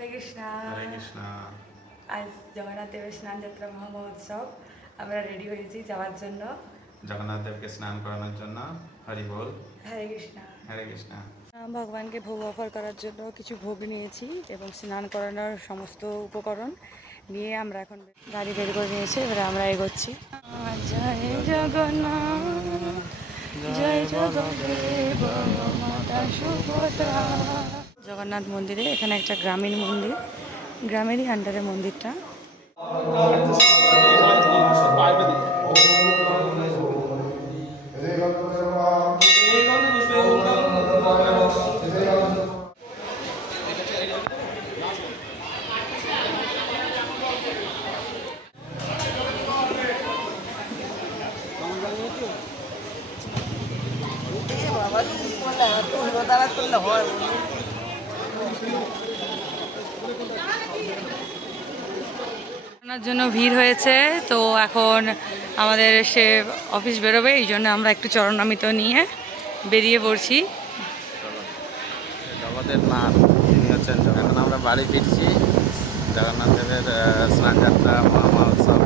হরে কৃষ্ণ। হরে কৃষ্ণ। আজ জগন্নাথ দেবের স্নান যাত্রা মহোৎসব, আমরা রেডি হয়েছি যাওয়ার জন্য। জগন্নাথ দেবকে স্নান করানোর জন্য। হরি বল। হরে কৃষ্ণ। হরে কৃষ্ণ। ভগবানকে ভোগ অফার করার জন্য কিছু ভোগ নিয়েছি এবং স্নান করানোর সমস্ত উপকরণ নিয়ে আমরা এখন গাড়ি বের করে নিয়েছি। এবারে আমরা এগোচ্ছি। জয় জগন্নাথ, জয় জগদেব মাতা সুভদ্রা। জগন্নাথ মন্দিরে, এখানে একটা গ্রামীণ মন্দির, গ্রামেরই আন্ডারে মন্দিরটা। ওনার জন্য ভিড় হয়েছে, তো এখন আমাদের সে অফিস বেরোবে, এই জন্য আমরা একটু চরণামিত নিয়ে বেরিয়ে পড়ছি। জগতের নাথ তিনি হচ্ছেন। এখন আমরা বাড়ি ফিরছি। জগন্নাথ দেবের স্নান যাত্রা মহোৎসব